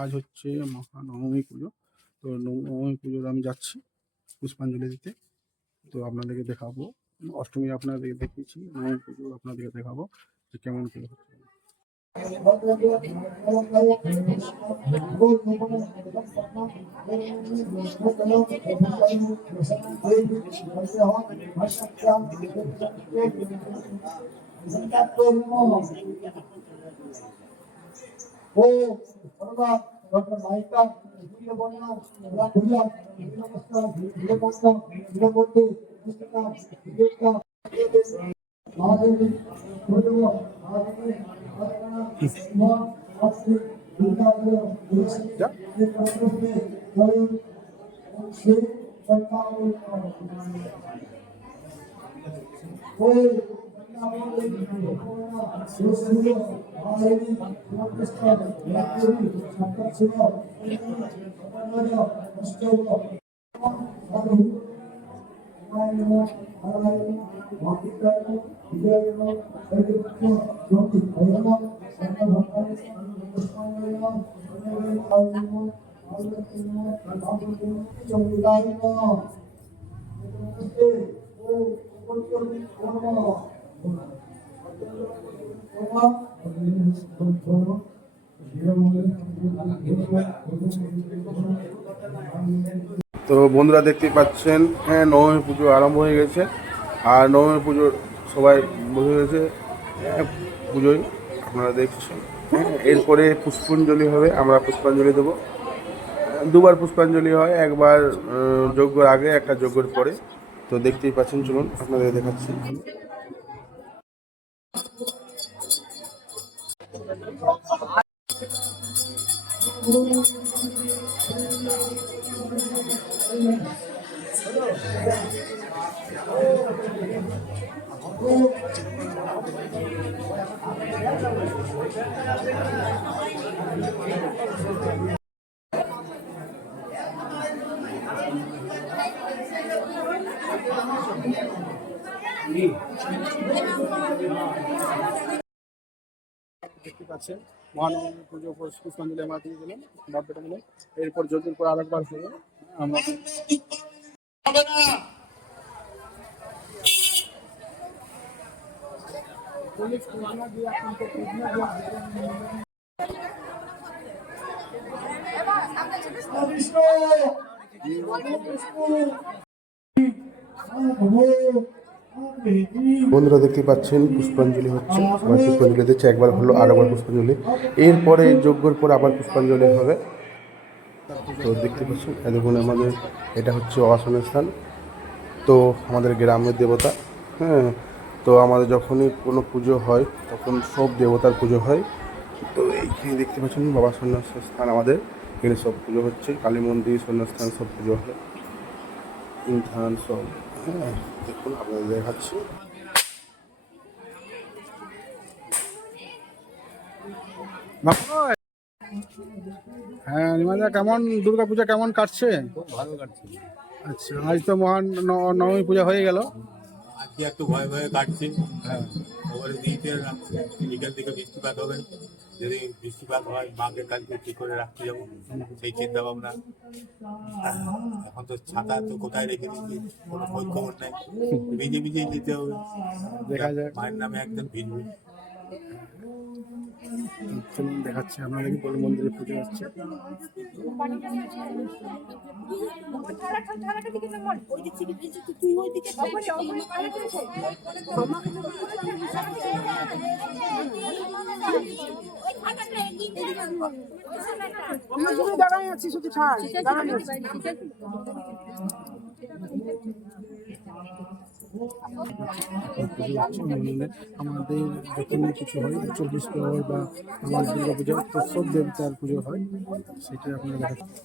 আজ হচ্ছে মহানবমী পুজো। তো নবমী পুজোর আমি যাচ্ছি পুষ্পাঞ্জলি দিতে। তো আপনাদেরকে দেখাবো, অষ্টমী আপনাদেরকে দেখিয়েছি, নবমী পুজো আপনাদেরকে দেখাবো যে কেমন কি হচ্ছে। তো বন্ধুরা দেখতে পাচ্ছেন, হ্যাঁ, নবমী পুজো আরম্ভ হয়ে গেছে। আর নবমী পুজোর সবাই বসে গেছে পুজোয়, আপনারা দেখছেন। এরপরে পুষ্পাঞ্জলি হবে, আমরা পুষ্পাঞ্জলি দেবো। দুবার পুষ্পাঞ্জলি হয়, একবার যজ্ঞর আগে, একটা যজ্ঞের পরে। তো দেখতেই পাচ্ছেন, চলুন আপনাদের দেখাচ্ছি। দেখতে পাচ্ছেন, মহানবমী পুজো পুষ্পাঞ্জলি আমরা দিয়ে দিলাম বাপ্পাটা মিলে। এরপর যজ্ঞের পর আরেকবার হবে আমরা। বন্ধুরা দেখতে পাচ্ছেন, পুষ্পাঞ্জলি হচ্ছে, সবাই পুষ্পাঞ্জলি দিচ্ছে। একবার হলো, আরেকবার পুষ্পাঞ্জলি। এরপরে যজ্ঞের পর আবার পুষ্পাঞ্জলি হবে। তো দেখতে পাচ্ছেন, দেখুন আমাদের এটা হচ্ছে অবাসনের স্থান। তো আমাদের গ্রামের দেবতা, হ্যাঁ। তো আমাদের যখনই কোনো পুজো হয় তখন সব দেবতার পুজো হয়। তো এইখানে দেখতে পাচ্ছেন বাবা সন্ন্যাসের স্থান আমাদের, এখানে সব পুজো হচ্ছে। কালী মন্দির, সন্ন্যাসস্থান সব পুজো হয়, ধান সব, হ্যাঁ। দেখুন আপনাদের দেখাচ্ছি। হ্যাঁ, নিমাদা, কেমন দুর্গা পূজা কেমন কাটছে? খুব ভালো কাটছে। আচ্ছা, আজ তো মহান নবমী পূজা হয়ে গেল। আজকে একটু ভয়ে ভয়ে কাটছে। হ্যাঁ, খবরে দিয়েছে বিকেল থেকে বৃষ্টিপাত হবে। যদি বৃষ্টিপাত হয়, মাকে কালকে ঠিক করে রাখতে যাবো, সেই চিন্তা ভাবনা। এখন তো ছাতা তো কোথায় রেখে দিচ্ছি, কোনো খোঁজ খবর নেই। ভিজে ভিজে যেতে হবে, দেখা যাক। মায়ের নামে একদম ভিজবে। চলুন দেখাচ্ছি আপনাদেরকে, বড় মন্দিরে পুজো হচ্ছে। দাঁড়াই আছি, শুধু ছাড় আমাদের যখন কিছু হয় 24 প্রহর বা আমার দুর্গা পূজা, তো সব দেবতার পুজো হয়, সেটা আপনারা দেখাচ্ছেন।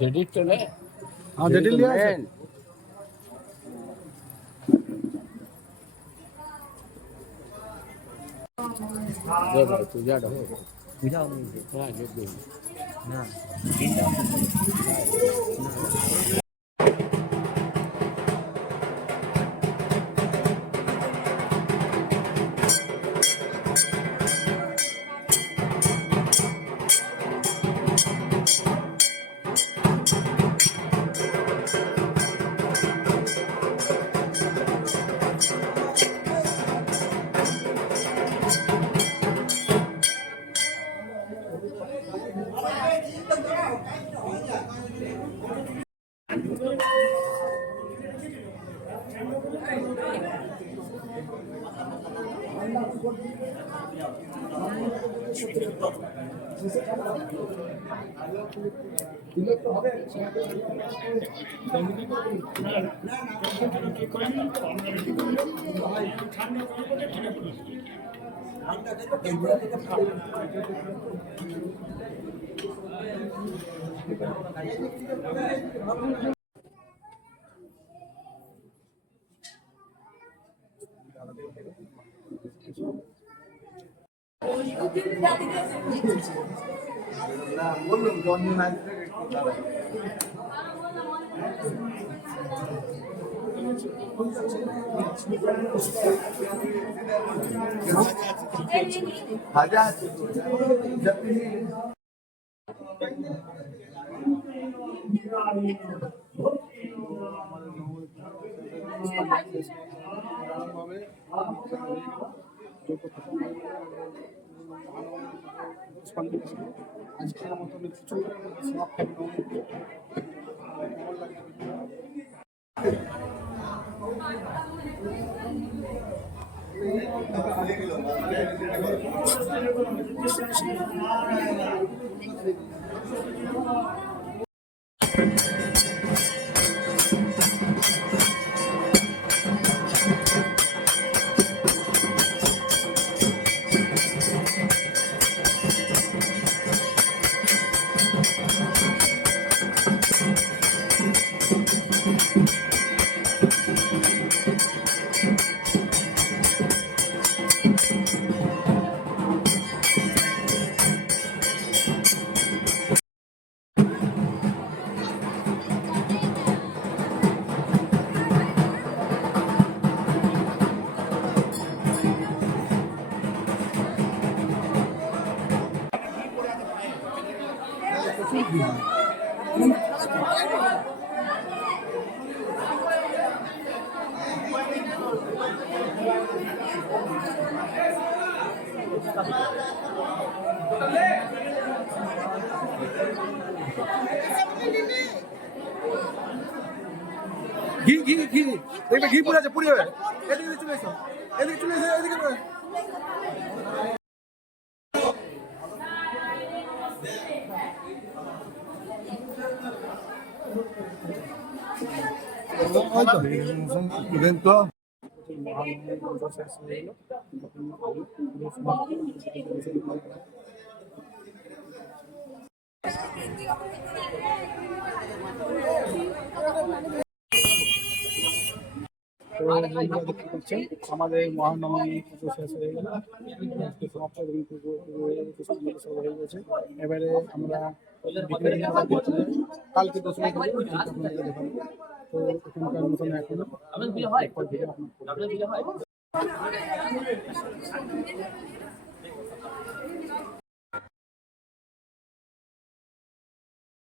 जेडी चले हाँ जेडी लिया है देखो तुझा डो तुझा हां ये दे ना ঘি ঘি ঘি দেখবে ঘি পুড়ে আছে পুড়ে যাবে এদিকে চলে এসো এদিকে চলে এসো এদিকে তো আমাদের মহানবমী পুজো শেষ হয়ে গেল সমাপ্ত সব হয়ে গেছে এবারে আমরা কালকে দশমী তো এখানকার মতন এখন